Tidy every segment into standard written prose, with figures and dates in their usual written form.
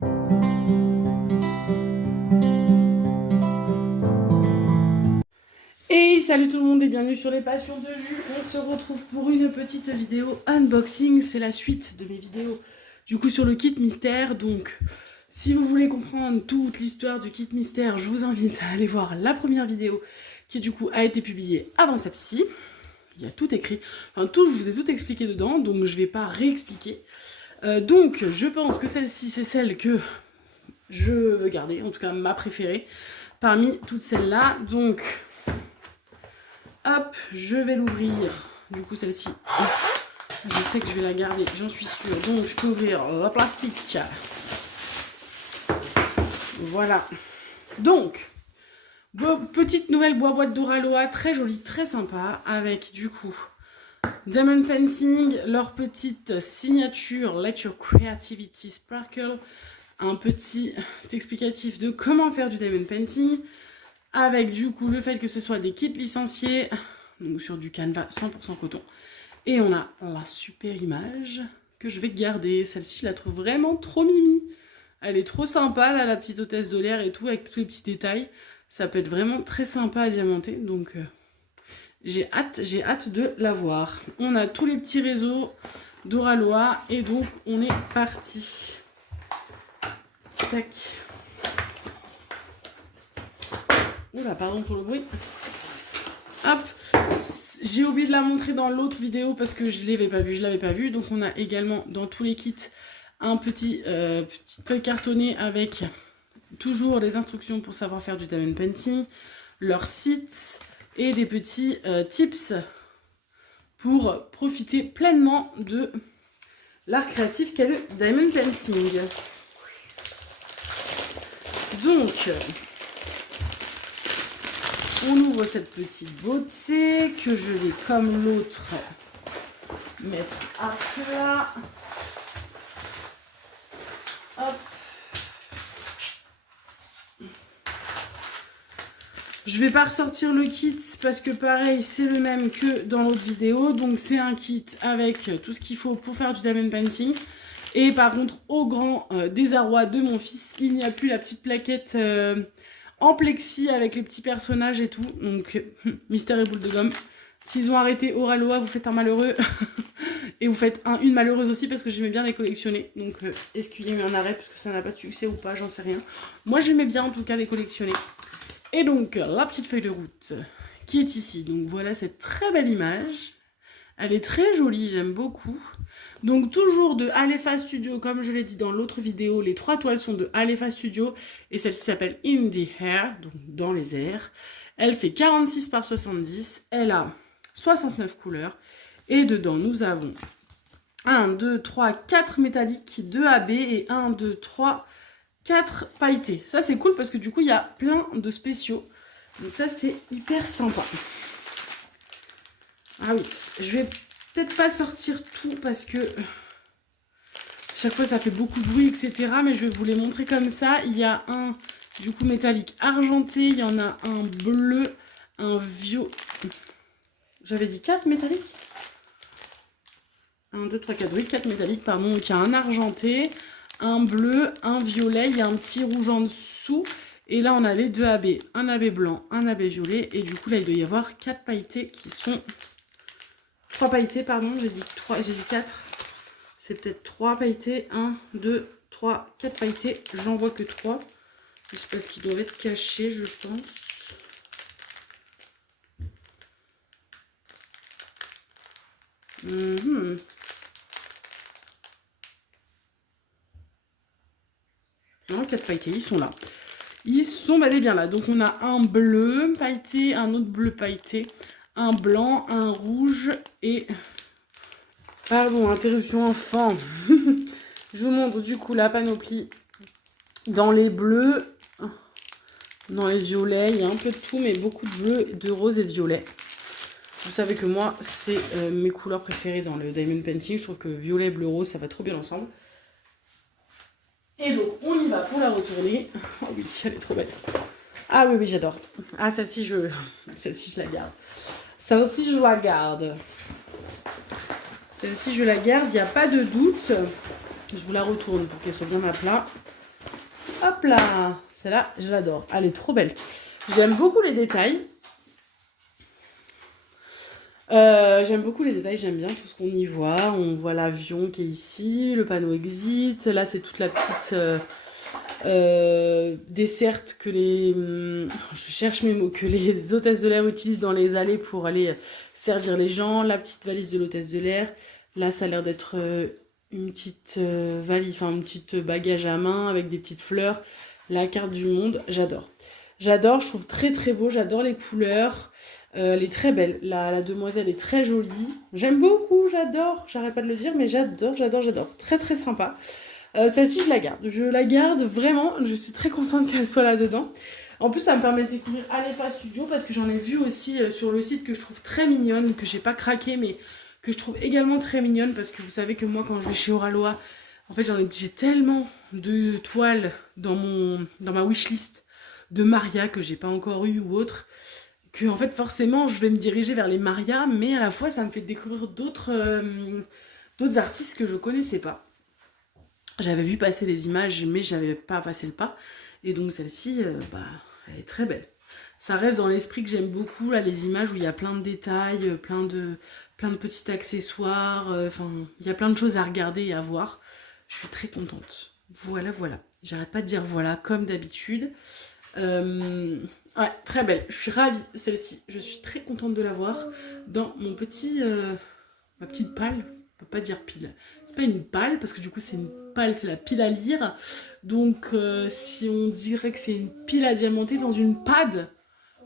Et salut tout le monde et bienvenue sur les passions de Jus. On se retrouve pour une petite vidéo unboxing. C'est la suite de mes vidéos du coup sur le kit mystère. Donc si vous voulez comprendre toute l'histoire du kit mystère, je vous invite à aller voir la première vidéo qui du coup a été publiée avant celle-ci. Il y a tout écrit, enfin tout, je vous ai tout expliqué dedans, donc je vais pas réexpliquer. Donc je pense que celle-ci c'est celle que je veux garder, en tout cas ma préférée parmi toutes celles-là. Donc hop, je vais l'ouvrir. Du coup, celle-ci, je sais que je vais la garder, j'en suis sûre. Donc, je peux ouvrir la plastique. Voilà. Donc, petite nouvelle boîte d'Oraloa, très jolie, très sympa, avec du coup Diamond Painting, leur petite signature Let Your Creativity Sparkle, un petit explicatif de comment faire du Diamond Painting, avec du coup le fait que ce soit des kits licenciés, donc sur du canevas 100% coton. Et on a la super image que je vais garder. Celle-ci, je la trouve vraiment trop mimi. Elle est trop sympa, là, la petite hôtesse de l'air et tout, avec tous les petits détails. Ça peut être vraiment très sympa à diamanter, donc j'ai hâte de la voir. On a tous les petits réseaux d'Oraloa, et donc on est parti. Tac. Oula, pardon pour le bruit. Hop, j'ai oublié de la montrer dans l'autre vidéo parce que je l'avais pas vu. Donc on a également dans tous les kits un petite feuille cartonnée avec toujours les instructions pour savoir faire du diamond painting, leur site et des petits tips pour profiter pleinement de l'art créatif qu'est le diamond painting. Donc on ouvre cette petite beauté que je vais, comme l'autre, mettre à plat. Hop. Je vais pas ressortir le kit parce que pareil, c'est le même que dans l'autre vidéo. Donc c'est un kit avec tout ce qu'il faut pour faire du diamond painting. Et par contre, au grand désarroi de mon fils, il n'y a plus la petite plaquette en plexi avec les petits personnages et tout. Donc, mystère et boule de gomme. S'ils ont arrêté Oraloa, vous faites un malheureux. Et vous faites une malheureuse aussi parce que j'aimais bien les collectionner. Donc, est-ce qu'il y a eu un arrêt parce que ça n'a pas de succès ou pas, j'en sais rien. Moi, j'aimais bien en tout cas les collectionner. Et donc, la petite feuille de route qui est ici. Donc, voilà cette très belle image. Elle est très jolie, j'aime beaucoup. Donc toujours de Alefa Studio, comme je l'ai dit dans l'autre vidéo, les 3 toiles sont de Alefa Studio et celle-ci s'appelle In the Air, donc dans les airs. Elle fait 46 par 70, elle a 69 couleurs et dedans nous avons 1, 2, 3, 4 métalliques, 2 AB et 1, 2, 3, 4 pailletés. Ça c'est cool parce que du coup il y a plein de spéciaux, donc ça c'est hyper sympa. Ah oui, je vais peut-être pas sortir tout parce que chaque fois ça fait beaucoup de bruit, etc. Mais je vais vous les montrer comme ça. Il y a un, du coup, métallique argenté. Il y en a un bleu, un violet. J'avais dit 4 métalliques 1, 2, 3, 4. Oui, 4 métalliques, pardon. Donc il y a un argenté, un bleu, un violet. Il y a un petit rouge en dessous. Et là, on a les 2 AB. Un AB blanc, un AB violet. Et du coup, là, il doit y avoir 4 pailletés qui sont... 3 pailletés, pardon, j'ai dit 4. C'est peut-être 3 pailletés. 1, 2, 3, 4 pailletés. J'en vois que 3. C'est parce qu'ils doivent être cachés, je pense. Non, 4 pailletés, ils sont là. Ils sont bel et bien là. Donc on a un bleu pailleté, un autre bleu pailleté, un blanc, un rouge et... Pardon, interruption enfant. Je vous montre du coup la panoplie dans les bleus, dans les violets. Il y a un peu de tout, mais beaucoup de bleu, de rose et de violet. Vous savez que moi, c'est mes couleurs préférées dans le diamond painting. Je trouve que violet, bleu, rose, ça va trop bien ensemble. Et donc, on y va pour la retourner. Oh oui, elle est trop belle. Ah oui, oui, j'adore. Ah, celle-ci, je la garde. Celle-ci, je la garde. Celle-ci, je la garde, il n'y a pas de doute. Je vous la retourne pour qu'elle soit bien à plat. Hop là, celle-là, je l'adore. Elle est trop belle. J'aime beaucoup les détails. J'aime beaucoup les détails, j'aime bien tout ce qu'on y voit. On voit l'avion qui est ici, le panneau exit. Là, c'est toute la petite desserte que je cherche mes mots, que les hôtesses de l'air utilisent dans les allées pour aller servir les gens. La petite valise de l'hôtesse de l'air. Là, ça a l'air d'être une petite valise, enfin une petite bagage à main avec des petites fleurs. La carte du monde, j'adore. J'adore, je trouve très très beau, j'adore les couleurs. Elle est très belle, la demoiselle est très jolie. J'aime beaucoup, j'adore, j'arrête pas de le dire, mais j'adore, j'adore, j'adore. Très très sympa. Celle-ci, je la garde. Je la garde vraiment, je suis très contente qu'elle soit là-dedans. En plus, ça me permet de découvrir Alefa Studio parce que j'en ai vu aussi sur le site que je trouve très mignonne, que j'ai pas craqué, mais que je trouve également très mignonne parce que vous savez que moi, quand je vais chez Oralois, en fait, j'ai tellement de toiles dans ma wishlist de Maria que j'ai pas encore eu ou autre, que en fait forcément je vais me diriger vers les Maria, mais à la fois ça me fait découvrir d'autres artistes que je connaissais pas. J'avais vu passer les images, mais je n'avais pas passé le pas. Et donc celle-ci, elle est très belle. Ça reste dans l'esprit que j'aime beaucoup, là, les images où il y a plein de détails, plein de petits accessoires. Enfin, il y a plein de choses à regarder et à voir. Je suis très contente. Voilà, voilà. J'arrête pas de dire voilà, comme d'habitude. Ouais, très belle. Je suis ravie, celle-ci. Je suis très contente de l'avoir dans ma petite palle. On peut pas dire pile. C'est pas une palle, parce que du coup, c'est une palle, c'est la pile à lire. Donc, si on dirait que c'est une pile à diamanter dans une pad,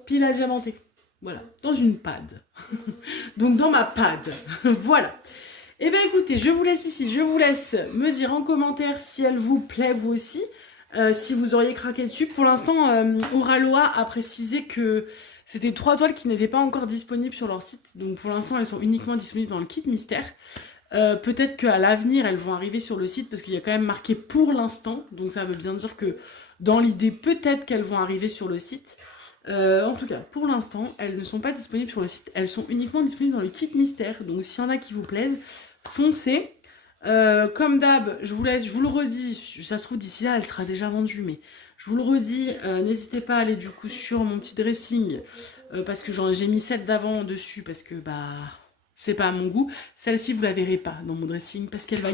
pile à diamanter. Voilà, dans une pad. Donc, dans ma pad. Voilà. Eh bien écoutez, je vous laisse ici, je vous laisse me dire en commentaire si elle vous plaît vous aussi, si vous auriez craqué dessus. Pour l'instant, Oralois a précisé que c'était 3 toiles qui n'étaient pas encore disponibles sur leur site. Donc pour l'instant, elles sont uniquement disponibles dans le kit mystère. Peut-être qu'à l'avenir, elles vont arriver sur le site parce qu'il y a quand même marqué pour l'instant. Donc ça veut bien dire que dans l'idée, peut-être qu'elles vont arriver sur le site. En tout cas, pour l'instant, elles ne sont pas disponibles sur le site. Elles sont uniquement disponibles dans le kit mystère. Donc s'il y en a qui vous plaisent, foncez. Comme d'hab, je vous le redis, ça se trouve d'ici là elle sera déjà vendue, mais je vous le redis, n'hésitez pas à aller du coup sur mon petit dressing, parce que j'ai mis celle d'avant dessus, parce que c'est pas à mon goût. Celle-ci vous la verrez pas dans mon dressing, parce qu'elle va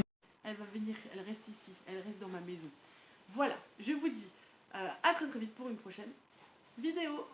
venir, elle reste ici, elle reste dans ma maison. Voilà, je vous dis à très très vite pour une prochaine vidéo.